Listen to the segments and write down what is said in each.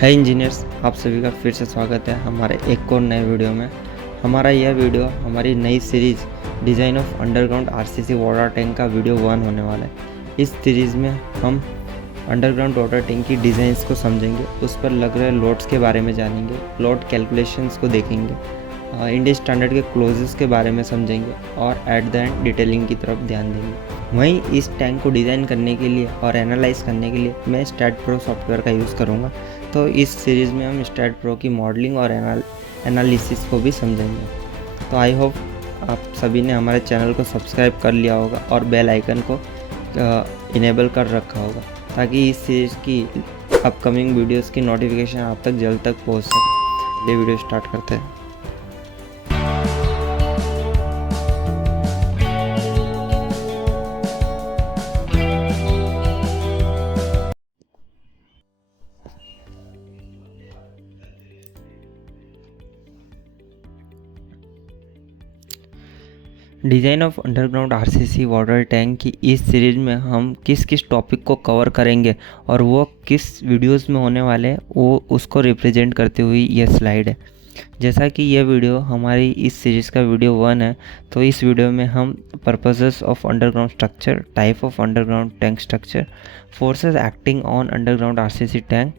है इंजीनियर्स, आप सभी का फिर से स्वागत है हमारे एक और नए वीडियो में। हमारा यह वीडियो हमारी नई series design of underground RCC water tank का वीडियो 1 होने वाला है। इस सीरीज़ में हम अंडरग्राउंड वाटर टैंक की डिज़ाइंस को समझेंगे, उस पर लग रहे लोड्स के बारे में जानेंगे, लोड कैलकुलेशंस को देखेंगे, इंडियन स्टैंडर्ड के क्लोजेस के बारे में समझेंगे और एट द एंड डिटेलिंग की तरफ ध्यान देंगे। वहीं इस टैंक को डिज़ाइन करने के लिए और एनालाइज करने के लिए मैं स्टैट प्रो सॉफ्टवेयर का यूज़ करूँगा। तो इस सीरीज़ में हम स्टैट प्रो की मॉडलिंग और एनालिसिस को भी समझेंगे। तो आई होप आप सभी ने हमारे चैनल को सब्सक्राइब कर लिया होगा और बेल आइकन को इनेबल कर रखा होगा, ताकि इस सीरीज़ की अपकमिंग वीडियोस की नोटिफिकेशन आप तक जल्द तक पहुंच सके। ये वीडियो स्टार्ट करते हैं। Design of underground RCC water tank की इस सीरीज़ में हम किस किस टॉपिक को कवर करेंगे और वो किस वीडियोस में होने वाले हैं, वो उसको रिप्रेजेंट करती हुई ये स्लाइड है। जैसा कि यह वीडियो हमारी इस सीरीज़ का वीडियो 1 है, तो इस वीडियो में हम purposes of underground structure, type of underground tank structure, forces acting on underground RCC tank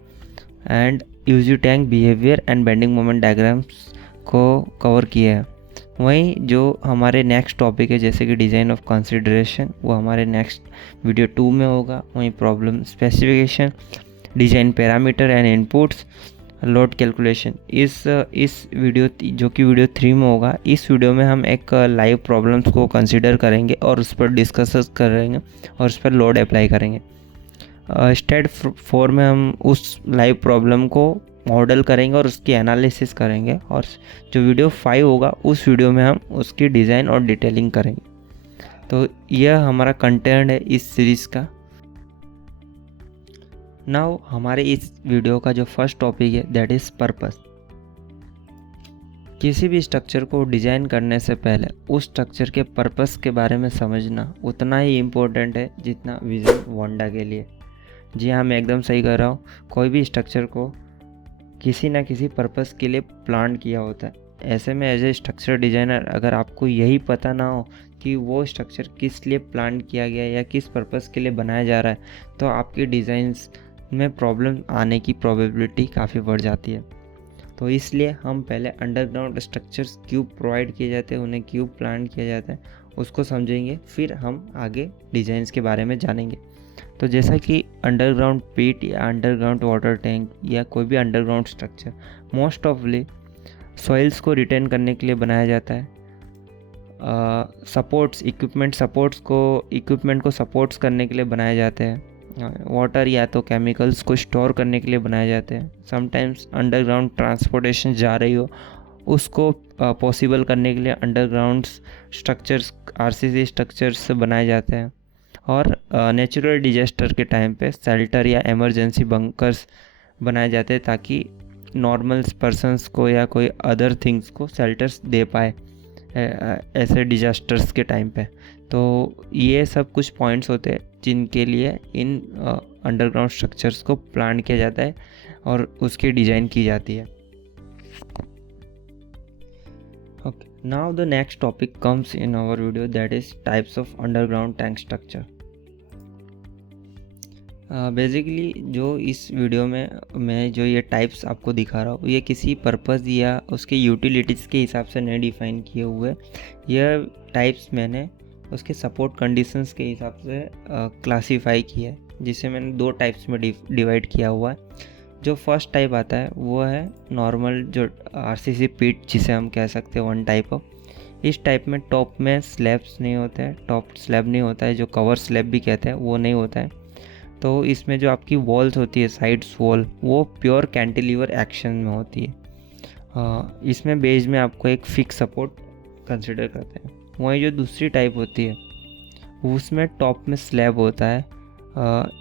and UG tank behaviour and bending moment diagrams को कवर किए हैं। वहीं जो हमारे नेक्स्ट टॉपिक है जैसे कि डिज़ाइन ऑफ कंसिडरेशन, वो हमारे नेक्स्ट वीडियो 2 में होगा। वहीं problem specification, design parameter and inputs, load calculation इस वीडियो जो कि वीडियो 3 में होगा। इस वीडियो में हम एक लाइव प्रॉब्लम्स को कंसिडर करेंगे और उस पर डिस्कस करेंगे और उस पर लोड अप्लाई करेंगे। स्टेप 4 में हम उस लाइव प्रॉब्लम को मॉडल करेंगे और उसकी एनालिसिस करेंगे, और जो वीडियो 5 होगा उस वीडियो में हम उसकी डिज़ाइन और डिटेलिंग करेंगे। तो यह हमारा कंटेंट है इस सीरीज़ का। नाउ हमारे इस वीडियो का जो फर्स्ट टॉपिक है दैट इज़ पर्पस। किसी भी स्ट्रक्चर को डिज़ाइन करने से पहले उस स्ट्रक्चर के पर्पस के बारे में समझना उतना ही इम्पोर्टेंट है जितना विजन वंडा के लिए। जी हाँ, मैं एकदम सही कर रहा हूँ। कोई भी स्ट्रक्चर को किसी ना किसी पर्पस के लिए प्लान किया होता है। ऐसे में एज ए स्ट्रक्चर डिज़ाइनर अगर आपको यही पता ना हो कि वो स्ट्रक्चर किस लिए प्लान किया गया या किस पर्पस के लिए बनाया जा रहा है, तो आपकी डिज़ाइंस में प्रॉब्लम आने की प्रोबेबिलिटी काफ़ी बढ़ जाती है। तो इसलिए हम पहले अंडरग्राउंड स्ट्रक्चर्स क्यों प्रोवाइड किए जाते हैं, उन्हें क्यों प्लान किया जाता है, उसको समझेंगे, फिर हम आगे डिज़ाइंस के बारे में जानेंगे। तो जैसा कि अंडरग्राउंड पिट या अंडरग्राउंड वाटर टैंक या कोई भी अंडरग्राउंड स्ट्रक्चर मोस्ट ऑफली सॉइल्स को रिटेन करने के लिए बनाया जाता है। इक्विपमेंट को सपोर्ट्स करने के लिए बनाए जाते हैं। वाटर या तो केमिकल्स को स्टोर करने के लिए बनाए जाते हैं। समटाइम्स अंडरग्राउंड ट्रांसपोर्टेशन जा रही हो, उसको पॉसिबल करने के लिए अंडरग्राउंड स्ट्रक्चर्स, आरसीसी स्ट्रक्चर्स बनाए जाते हैं। और नेचुरल डिजास्टर के टाइम पे शेल्टर या इमरजेंसी बंकर्स बनाए जाते हैं, ताकि नॉर्मल पर्सन्स को या कोई अदर थिंग्स को शेल्टर्स दे पाए ऐसे डिजास्टर्स के टाइम पे। तो ये सब कुछ पॉइंट्स होते हैं जिनके लिए इन अंडरग्राउंड स्ट्रक्चर्स को प्लान किया जाता है और उसकी डिज़ाइन की जाती है। Okay, now the next topic comes in our video, that is types of underground tank structure. Basically जो इस वीडियो में मैं जो ये टाइप्स आपको दिखा रहा हूँ, ये किसी पर्पस या उसके यूटिलिटीज़ के हिसाब से नहीं डिफ़ाइन किए हुए। यह टाइप्स मैंने उसके सपोर्ट कंडीशंस के हिसाब से क्लासीफाई किया है, जिसे मैंने 2 टाइप्स में डिवाइड किया हुआ है। जो फर्स्ट टाइप आता है वो है नॉर्मल, जो आरसीसी पिट जिसे हम कह सकते हैं, 1 टाइप ऑफ। इस टाइप में टॉप में स्लैब्स नहीं होते हैं, टॉप स्लैब नहीं होता है, जो कवर स्लैब भी कहते हैं वो नहीं होता है। तो इसमें जो आपकी वॉल्स होती है, साइड्स वॉल, वो प्योर कैंटिलीवर एक्शन में होती है। इसमें बेस में आपको एक फिक्स सपोर्ट कंसिडर करते हैं। वहीं जो दूसरी टाइप होती है उसमें टॉप में स्लैब होता है।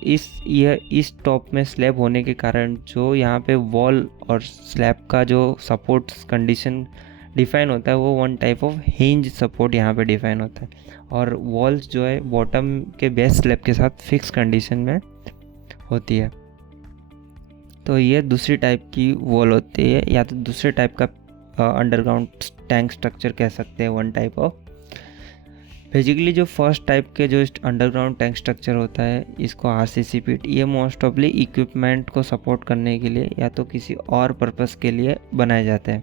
इस टॉप में स्लैब होने के कारण जो यहाँ पे वॉल और स्लैब का जो सपोर्ट कंडीशन डिफाइन होता है, वो 1 टाइप ऑफ हिंज सपोर्ट यहाँ पे डिफाइन होता है। और वॉल्स जो है बॉटम के बेस स्लैब के साथ फिक्स कंडीशन में होती है। तो ये दूसरी टाइप की वॉल होती है, या तो दूसरे टाइप का अंडरग्राउंड टैंक स्ट्रक्चर कह सकते हैं, वन टाइप ऑफ। बेसिकली जो फर्स्ट टाइप के जो अंडरग्राउंड टैंक स्ट्रक्चर होता है, इसको आरसीसी पिट, ये मोस्ट ऑफली इक्विपमेंट को सपोर्ट करने के लिए या तो किसी और पर्पस के लिए बनाए जाते हैं।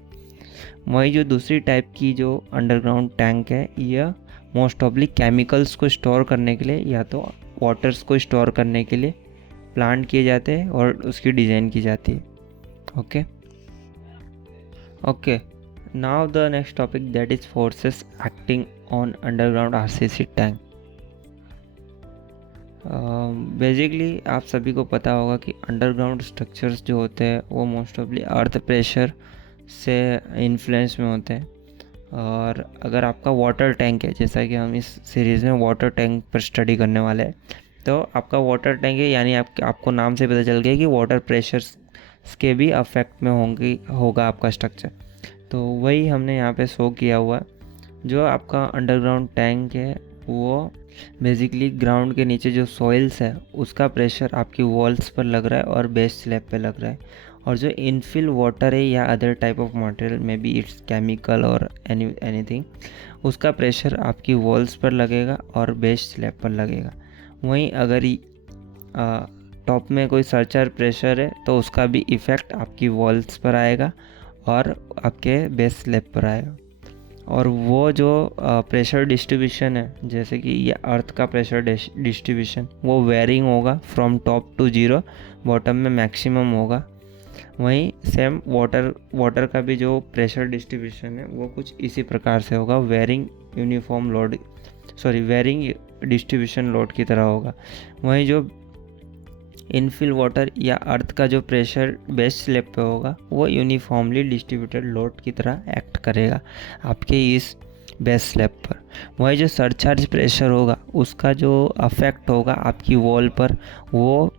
वही जो दूसरी टाइप की जो अंडरग्राउंड टैंक है, यह मोस्ट ऑफली केमिकल्स को स्टोर करने के लिए या तो वाटर्स को स्टोर करने के लिए प्लांट किए जाते हैं और उसकी डिज़ाइन की जाती है। Okay, now the next topic, that is forces acting on underground RCC tank। Basically आप सभी को पता होगा कि अंडरग्राउंड स्ट्रक्चर्स जो होते हैं वो मोस्ट ऑफली अर्थ प्रेशर से इन्फ्लुएंस में होते हैं। और अगर आपका वाटर टैंक है, जैसा कि हम इस सीरीज़ में वाटर टैंक पर स्टडी करने वाले हैं, तो आपका वाटर टैंक है, यानी आपको नाम से पता चल गया कि वाटर प्रेशर्स के भी अफेक्ट में होगा आपका स्ट्रक्चर। तो वही हमने यहाँ पे शो किया हुआ। जो आपका अंडरग्राउंड टैंक है वो बेसिकली ग्राउंड के नीचे जो सॉइल्स है उसका प्रेशर आपकी वॉल्स पर लग रहा है और बेस स्लैब पे लग रहा है। और जो इनफिल वाटर है या other type of material, may be it's chemical और एनीथिंग, उसका प्रेशर आपकी वॉल्स पर लगेगा और बेस स्लैब पर लगेगा। वहीं अगर टॉप में कोई सर्चर प्रेशर है तो उसका भी इफ़ेक्ट आपकी वॉल्स पर आएगा और आपके बेस स्लैब पर आएगा। और वो जो प्रेशर डिस्ट्रीब्यूशन है, जैसे कि ये अर्थ का प्रेशर डिस्ट्रीब्यूशन, वो वेरिंग होगा from top to zero, bottom में मैक्सिमम होगा। वहीं सेम वाटर का भी जो प्रेशर डिस्ट्रीब्यूशन है वो कुछ इसी प्रकार से होगा, वेरिंग डिस्ट्रीब्यूशन लोड की तरह होगा। वहीं जो इनफिल वाटर या अर्थ का जो प्रेशर बेस स्लैब पे होगा वो यूनिफॉर्मली डिस्ट्रीब्यूटेड लोड की तरह एक्ट करेगा आपके इस बेस स्लैब पर। वही जो सरचार्ज प्रेशर होगा उसका जो अफेक्ट होगा आपकी वॉल पर, वो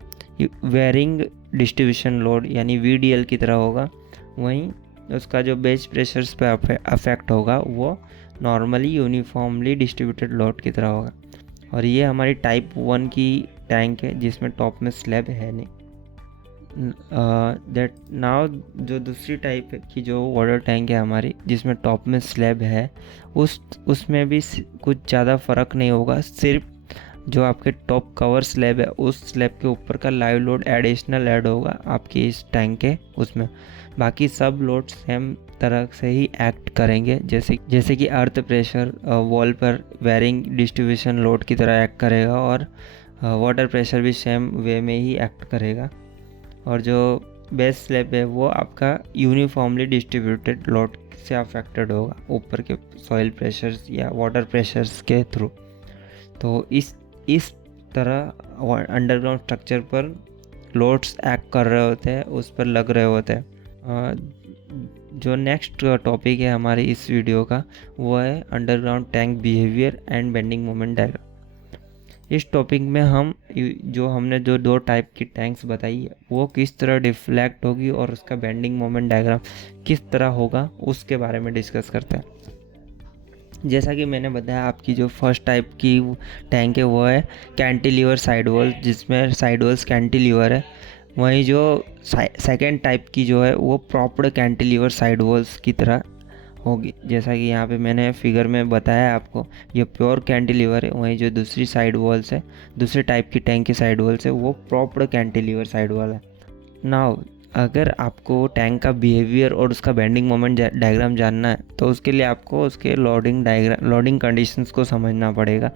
वेरिंग डिस्ट्रीब्यूशन लोड यानी VDL की तरह होगा। वहीं उसका जो बेस प्रेशर्स पे अफेक्ट होगा वो नॉर्मली यूनिफॉर्मली डिस्ट्रीब्यूटेड लोड की तरह होगा। और ये हमारी टाइप 1 की टैंक है जिसमें टॉप में स्लैब है नहीं। दैट नाउ जो दूसरी टाइप की जो वाटर टैंक है हमारी, जिसमें टॉप में स्लैब है, उसमें भी कुछ ज़्यादा फ़र्क नहीं होगा। सिर्फ जो आपके टॉप कवर स्लैब है उस स्लैब के ऊपर का लाइव लोड एडिशनल ऐड होगा आपकी इस टैंक के उसमें। बाकी सब लोड सेम तरह से ही एक्ट करेंगे, जैसे कि अर्थ प्रेशर वॉल पर वेरिंग डिस्ट्रीब्यूशन लोड की तरह एक्ट करेगा और वाटर प्रेशर भी सेम वे में ही एक्ट करेगा। और जो बेस स्लैब है वो आपका यूनिफॉर्मली डिस्ट्रीब्यूटेड लोड से अफेक्टेड होगा ऊपर के सॉइल प्रेशर्स या वाटर प्रेशर्स के थ्रू। तो इस तरह अंडरग्राउंड स्ट्रक्चर पर लोड्स एक्ट कर रहे होते हैं, उस पर लग रहे होते हैं। जो नेक्स्ट टॉपिक है हमारी इस वीडियो का वो है underground tank behaviour and bending moment diagram. इस टॉपिक में हमने जो दो टाइप की टैंक्स बताई है वो किस तरह डिफ्लेक्ट होगी और उसका बेंडिंग मोमेंट डायग्राम किस तरह होगा उसके बारे में डिस्कस करते हैं। जैसा कि मैंने बताया, आपकी जो फर्स्ट टाइप की टैंक है वो है कैंटिलीवर साइड वॉल, जिसमें साइड वॉल्स कैंटिलीवर है। वहीं जो सेकेंड टाइप की जो है वो प्रॉप्ड कैंटिलीवर साइड वॉल्स की तरह होगी, जैसा कि यहाँ पे मैंने फिगर में बताया आपको, ये प्योर कैंटिलीवर है। वहीं जो दूसरी साइड वॉल्स है, दूसरे टाइप की टैंक की साइड वॉल्स है, वो प्रॉप्ड कैंटिलीवर साइड वॉल है। नाउ अगर आपको टैंक का बिहेवियर और उसका बेंडिंग मोमेंट डायग्राम जानना है तो उसके लिए आपको उसके लोडिंग कंडीशंस को समझना पड़ेगा।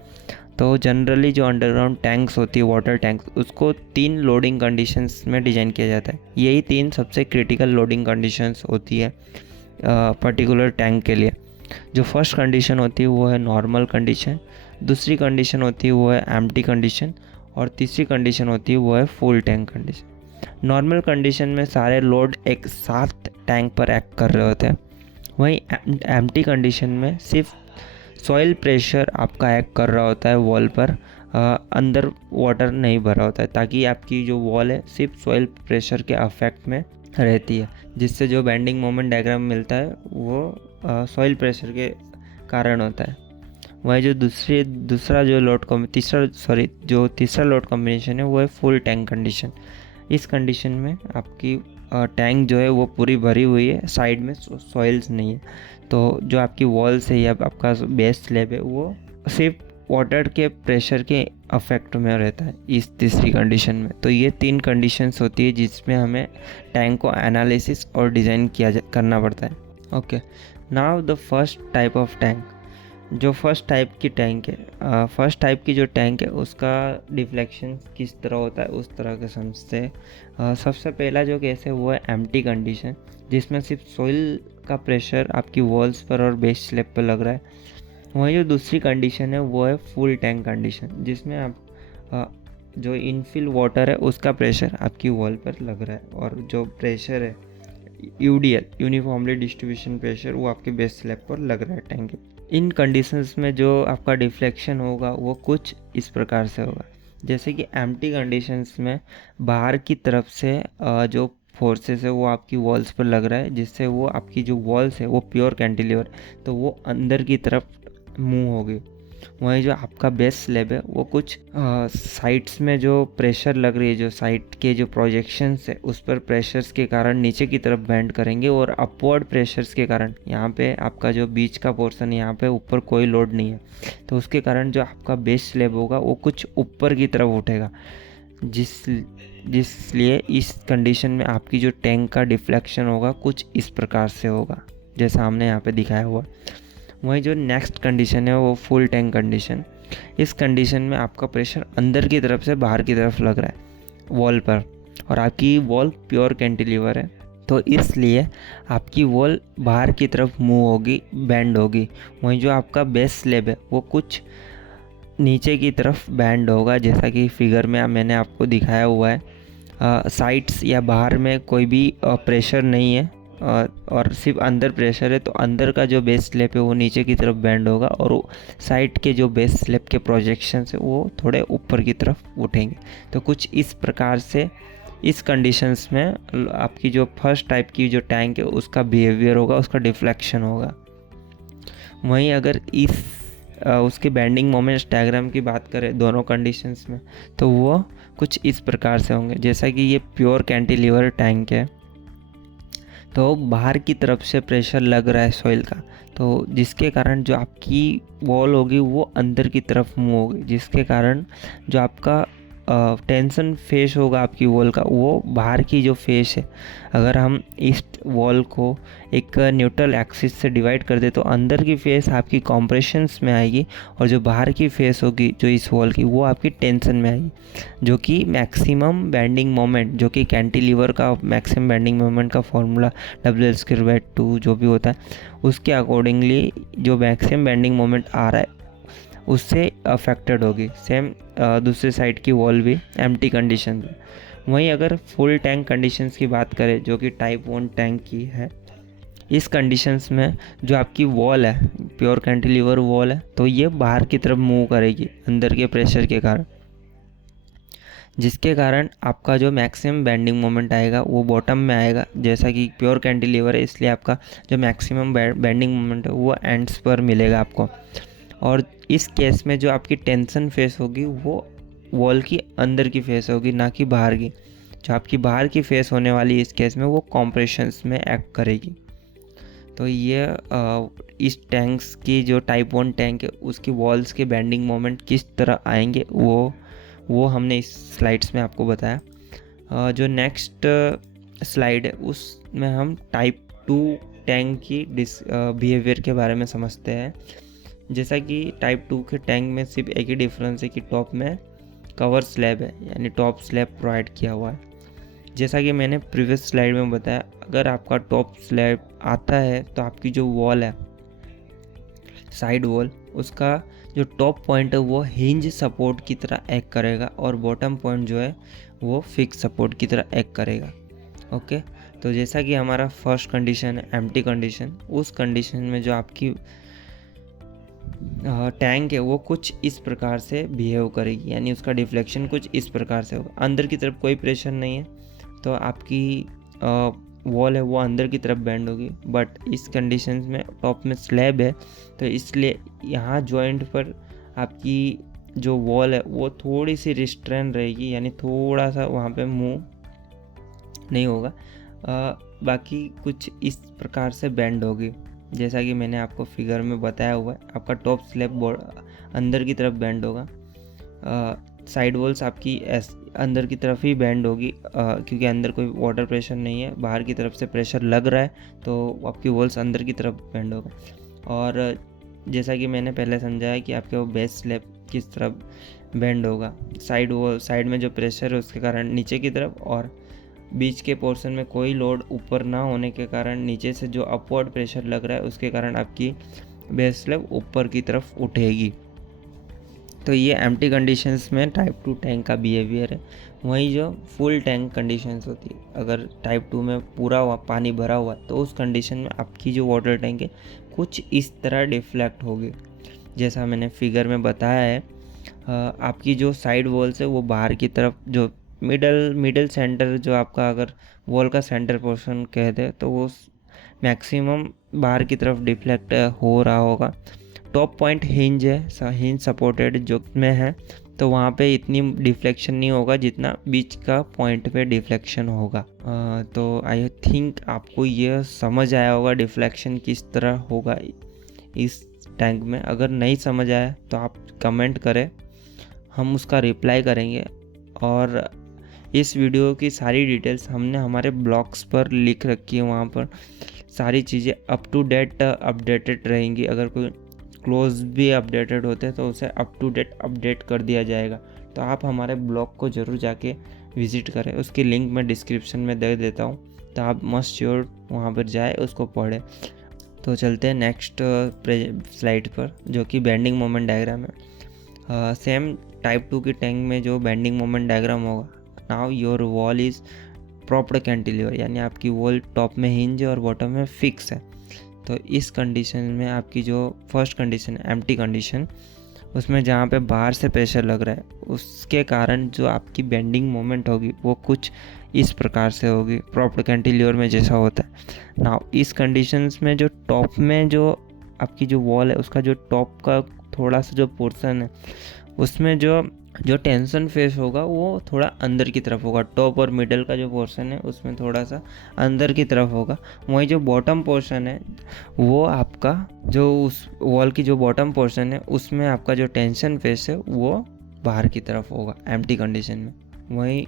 तो जनरली जो अंडरग्राउंड टैंक्स होती है, वाटर टैंक्स, उसको 3 लोडिंग कंडीशंस में डिज़ाइन किया जाता है। यही 3 सबसे क्रिटिकल लोडिंग कंडीशंस होती है पर्टिकुलर टैंक के लिए। जो फर्स्ट कंडीशन होती है वो है नॉर्मल कंडीशन, दूसरी कंडीशन होती है वो है एम्प्टी कंडीशन, और तीसरी कंडीशन होती है वो है full tank condition. Normal condition में सारे लोड एक साथ टैंक पर एक्ट कर रहे होते हैं। वहीं एम्प्टी कंडीशन में सिर्फ सॉइल प्रेशर आपका एक्ट कर रहा होता है वॉल पर, अंदर वाटर नहीं भरा होता है, ताकि आपकी जो वॉल है सिर्फ सॉइल प्रेशर के अफेक्ट में रहती है, जिससे जो बेंडिंग मोमेंट डायग्राम मिलता है वो सॉइल प्रेशर के कारण होता है। वही जो तीसरा लोड कॉम्बिनेशन है वो है फुल टैंक कंडीशन। इस कंडीशन में आपकी टैंक जो है वो पूरी भरी हुई है, साइड में सॉइल्स नहीं है, तो जो आपकी वॉल्स है या आपका बेस स्लैब है वो सिर्फ वाटर के प्रेशर के अफेक्ट में रहता है इस तीसरी कंडीशन में। तो ये 3 कंडीशंस होती है जिसमें हमें टैंक को एनालिसिस और डिज़ाइन करना पड़ता है। Okay, now the first type of tank. जो फर्स्ट टाइप की टैंक है, फर्स्ट टाइप की जो टैंक है उसका डिफ्लेक्शन किस तरह होता है उस तरह के समझते हैं। सबसे पहला जो केस है वो है एम्प्टी कंडीशन, जिसमें सिर्फ सॉइल का प्रेशर आपकी वॉल्स पर और बेस स्लैब पर लग रहा है। वहीं जो दूसरी कंडीशन है वो है फुल टैंक कंडीशन, जिसमें आप जो इनफिल वाटर है उसका प्रेशर आपकी वॉल पर लग रहा है और जो प्रेशर है यूडीएल यूनिफॉर्मली डिस्ट्रीब्यूशन प्रेशर वो आपके बेस स्लैब पर लग रहा है टैंक के। इन कंडीशंस में जो आपका डिफ्लेक्शन होगा वो कुछ इस प्रकार से होगा, जैसे कि एम्प्टी कंडीशंस में बाहर की तरफ से जो फोर्सेस है वो आपकी वॉल्स पर लग रहा है, जिससे वो आपकी जो वॉल्स है वो प्योर कैंटिलीवर, तो वो अंदर की तरफ मूव होगी। वहीं जो आपका बेस स्लैब है वो कुछ साइड्स में जो प्रेशर लग रही है, जो साइड के जो प्रोजेक्शंस है उस पर प्रेशर्स के कारण नीचे की तरफ बेंड करेंगे, और अपवर्ड प्रेशर्स के कारण यहाँ पे आपका जो बीच का पोर्शन यहाँ पे ऊपर कोई लोड नहीं है, तो उसके कारण जो आपका बेस स्लैब होगा वो कुछ ऊपर की तरफ उठेगा, जिसलिए इस कंडीशन में आपकी जो टैंक का डिफ्लेक्शन होगा कुछ इस प्रकार से होगा जैसा हमने यहाँ पे दिखाया हुआ। वहीं जो नेक्स्ट कंडीशन है वो फुल टैंक कंडीशन। इस कंडीशन में आपका प्रेशर अंदर की तरफ से बाहर की तरफ लग रहा है वॉल पर, और आपकी वॉल प्योर कैंटिलीवर है, तो इसलिए आपकी वॉल बाहर की तरफ मूव होगी, बेंड होगी। वहीं जो आपका बेस स्लैब है वो कुछ नीचे की तरफ बैंड होगा, जैसा कि फिगर में मैंने आपको दिखाया हुआ है। साइड्स या बाहर में कोई भी प्रेशर नहीं है और सिर्फ अंदर प्रेशर है, तो अंदर का जो बेस स्लैब है वो नीचे की तरफ बैंड होगा, और साइड के जो बेस स्लैब के प्रोजेक्शंस है वो थोड़े ऊपर की तरफ उठेंगे। तो कुछ इस प्रकार से इस कंडीशंस में आपकी जो फर्स्ट टाइप की जो टैंक है उसका बिहेवियर होगा, उसका डिफ्लेक्शन होगा। वहीं अगर उसके बेंडिंग मोमेंट्स डायग्राम की बात करें दोनों कंडीशंस में, तो वो कुछ इस प्रकार से होंगे। जैसा कि ये प्योर कैंटिलीवर टैंक है, तो बाहर की तरफ से प्रेशर लग रहा है सॉइल का, तो जिसके कारण जो आपकी वॉल होगी वो अंदर की तरफ मूव होगी, जिसके कारण जो आपका टेंशन फेस होगा आपकी वॉल का वो बाहर की जो फेस है, अगर हम इस वॉल को एक न्यूट्रल एक्सिस से डिवाइड कर दे तो अंदर की फेस आपकी कॉम्प्रेशंस में आएगी, और जो बाहर की फेस होगी जो इस वॉल की वो आपकी टेंशन में आएगी, जो कि मैक्सिमम बेंडिंग मोमेंट, जो कि कैंटिलीवर का मैक्सिमम बेंडिंग मोमेंट का फॉर्मूला WL²/2 जो भी होता है उसके अकॉर्डिंगली जो मैक्सिमम बेंडिंग मोमेंट आ रहा है उससे अफेक्टेड होगी। सेम दूसरे साइड की वॉल भी एम्प्टी कंडीशन में। वहीं अगर फुल टैंक कंडीशंस की बात करें जो कि टाइप 1 टैंक की है, इस कंडीशंस में जो आपकी वॉल है प्योर कैंटिलीवर वॉल है, तो ये बाहर की तरफ मूव करेगी अंदर के प्रेशर के कारण, जिसके कारण आपका जो मैक्सिमम बेंडिंग मोमेंट आएगा वो बॉटम में आएगा। जैसा कि प्योर कैंटिलीवर है इसलिए आपका जो मैक्सिमम बेंडिंग मोमेंट है वो एंड्स पर मिलेगा आपको, और इस केस में जो आपकी टेंशन फेस होगी वो वॉल की अंदर की फेस होगी, ना कि बाहर की। जो आपकी बाहर की फेस होने वाली इस केस में वो कॉम्प्रेशंस में एक्ट करेगी। तो ये इस टैंक्स की जो टाइप 1 टैंक है उसकी वॉल्स के बेंडिंग मोमेंट किस तरह आएंगे वो हमने इस स्लाइड्स में आपको बताया। जो नेक्स्ट स्लाइड है उसमें हम टाइप 2 टैंक की बिहेवियर के बारे में समझते हैं। जैसा कि टाइप 2 के टैंक में सिर्फ एक ही डिफरेंस है कि टॉप में कवर स्लैब है, यानी टॉप स्लैब प्रोवाइड किया हुआ है। जैसा कि मैंने प्रीवियस स्लाइड में बताया, अगर आपका टॉप स्लैब आता है तो आपकी जो वॉल है साइड वॉल, उसका जो टॉप पॉइंट है वो हिंज सपोर्ट की तरह एक्ट करेगा, और बॉटम पॉइंट जो है वो फिक्स सपोर्ट की तरह एक्ट करेगा। ओके, तो जैसा कि हमारा फर्स्ट कंडीशन है एम्प्टी कंडीशन, उस कंडीशन में जो आपकी टैंक है वो कुछ इस प्रकार से बिहेव करेगी, यानी उसका डिफ्लेक्शन कुछ इस प्रकार से होगा। अंदर की तरफ कोई प्रेशर नहीं है तो आपकी वॉल है वो अंदर की तरफ बेंड होगी, बट इस कंडीशन में टॉप में स्लैब है तो इसलिए यहाँ जॉइंट पर आपकी जो वॉल है वो थोड़ी सी रिस्ट्रेन रहेगी, यानी थोड़ा सा वहाँ पे मूव नहीं होगा। बाकी कुछ इस प्रकार से बेंड होगी, जैसा कि मैंने आपको फिगर में बताया हुआ है। आपका टॉप स्लैब अंदर की तरफ बेंड होगा, साइड वॉल्स आपकी अंदर की तरफ ही बेंड होगी, क्योंकि अंदर कोई वाटर प्रेशर नहीं है, बाहर की तरफ से प्रेशर लग रहा है, तो आपकी वॉल्स अंदर की तरफ बेंड होगा। और जैसा कि मैंने पहले समझाया कि आपके वो बेस स्लैब किस तरफ बेंड होगा, साइड में जो प्रेशर है उसके कारण नीचे की तरफ, और बीच के पोर्शन में कोई लोड ऊपर ना होने के कारण नीचे से जो अपवर्ड प्रेशर लग रहा है उसके कारण आपकी बेस स्लैब ऊपर की तरफ उठेगी। तो ये एम्प्टी कंडीशंस में टाइप 2 टैंक का बिहेवियर है। वहीं जो फुल टैंक कंडीशंस होती है, अगर टाइप 2 में पूरा पानी भरा हुआ है तो उस कंडीशन में आपकी जो वाटर टैंक है कुछ इस तरह डिफ्लेक्ट होगी, जैसा मैंने फिगर में बताया है। आपकी जो साइड वॉल्स है वो बाहर की तरफ, जो मिडल सेंटर, जो आपका अगर वॉल का सेंटर पोर्शन कह दे तो वो मैक्सिमम बाहर की तरफ डिफ्लेक्ट हो रहा होगा। टॉप पॉइंट हिंज है, हिंज सपोर्टेड जो में है, तो वहाँ पे इतनी डिफ्लेक्शन नहीं होगा जितना बीच का पॉइंट पे डिफ्लेक्शन होगा। तो आई थिंक आपको यह समझ आया होगा डिफ्लेक्शन किस तरह होगा इस टैंक में। अगर नहीं समझ आया तो आप कमेंट करें, हम उसका रिप्लाई करेंगे। और इस वीडियो की सारी डिटेल्स हमने हमारे ब्लॉग्स पर लिख रखी है, वहाँ पर सारी चीज़ें अप टू डेट अपडेटेड रहेंगी। अगर कोई क्लोज भी अपडेटेड होते हैं तो उसे अप टू डेट अपडेट कर दिया जाएगा। तो आप हमारे ब्लॉग को ज़रूर जाके विज़िट करें, उसकी लिंक मैं डिस्क्रिप्शन में दे देता हूँ, तो आप मस्ट श्योर वहाँ पर जाए, उसको पढ़ें। तो चलते हैं नेक्स्ट स्लाइड पर, जो कि बेंडिंग मोमेंट डायग्राम है। सेम टाइप 2 की टैंक में जो बेंडिंग मोमेंट डायग्राम होगा, now your wall is propped cantilever, यानी आपकी वॉल टॉप में हिंज है और बॉटम में फिक्स है। तो इस कंडीशन में आपकी जो फर्स्ट कंडीशन है एम्प्टी कंडीशन, उसमें जहाँ पे बाहर से प्रेशर लग रहा है उसके कारण जो आपकी बेंडिंग मोमेंट होगी वो कुछ इस प्रकार से होगी, प्रॉप्ड कैंटिलीवर में जैसा होता है। नाउ इस कंडीशंस में जो टॉप में जो आपकी जो वॉल है उसका जो टॉप का थोड़ा सा जो पोर्शन है उसमें जो टेंशन फेस होगा वो थोड़ा अंदर की तरफ होगा। टॉप और मिडल का जो पोर्शन है उसमें थोड़ा सा अंदर की तरफ होगा। वहीं जो बॉटम पोर्शन है वो आपका जो उस वॉल की जो बॉटम पोर्शन है उसमें आपका जो टेंशन फेस है वो बाहर की तरफ होगा एम्प्टी कंडीशन में। वहीं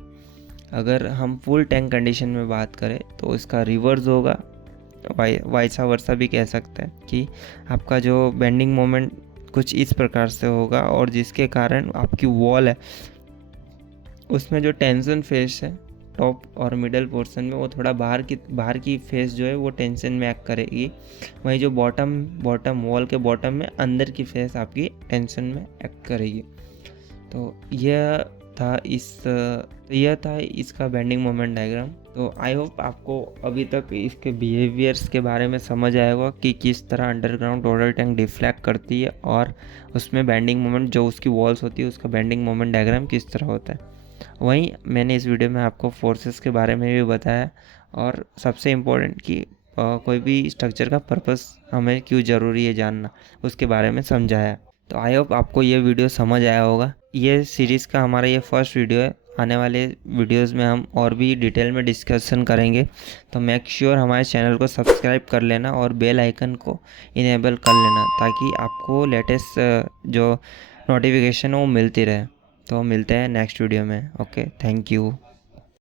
अगर हम फुल टैंक कंडीशन में बात करें तो इसका रिवर्स होगा, वाइसा वर्सा भी कह सकते हैं कि आपका जो बेंडिंग मोमेंट कुछ इस प्रकार से होगा, और जिसके कारण आपकी वॉल है उसमें जो टेंशन फेस है टॉप और मिडल पोर्शन में वो थोड़ा बाहर की फेस जो है वो टेंशन में एक्ट करेगी। वहीं जो बॉटम वॉल के बॉटम में अंदर की फेस आपकी टेंशन में एक्ट करेगी। तो यह था इसका बेंडिंग मोमेंट डायग्राम। तो आई होप आपको अभी तक इसके बिहेवियर्स के बारे में समझ आया होगा कि किस तरह अंडरग्राउंड वाटर टैंक डिफ्लेक्ट करती है, और उसमें बेंडिंग मोमेंट जो उसकी वॉल्स होती है उसका बेंडिंग मोमेंट डायग्राम किस तरह होता है। वहीं मैंने इस वीडियो में आपको फोर्सेस के बारे में भी बताया, और सबसे इम्पोर्टेंट कि कोई भी स्ट्रक्चर का पर्पस हमें क्यों ज़रूरी है जानना, उसके बारे में समझाया। तो आई होप आपको ये वीडियो समझ आया होगा। ये सीरीज़ का हमारा ये फर्स्ट वीडियो है। आने वाले वीडियोस में हम और भी डिटेल में डिस्कशन करेंगे। तो मेक श्योर हमारे चैनल को सब्सक्राइब कर लेना और बेल आइकन को इनेबल कर लेना, ताकि आपको लेटेस्ट जो नोटिफिकेशन है वो मिलती रहे। तो मिलते हैं नेक्स्ट वीडियो में। Okay, thank you.